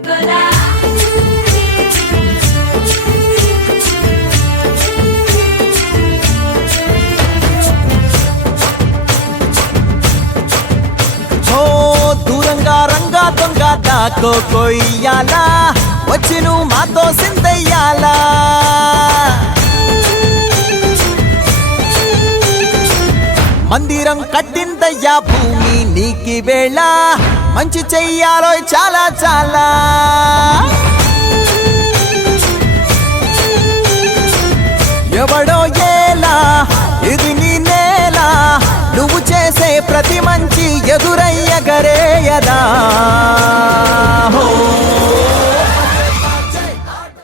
గోలా దూరంగా రంగా దొంగ దాకో కొయ్యాలా వచ్చి నువ్వు మాతో సిందయ్యాలా మందిరం కట్టిందయ్యా భూమి నీకి వేళ మంచి చెయ్యాలో చాలా చాలా ఎవడో ఏలా ఇది నీ నేల నువ్వు చేసే ప్రతి మంచి ఎదురయ్యగరే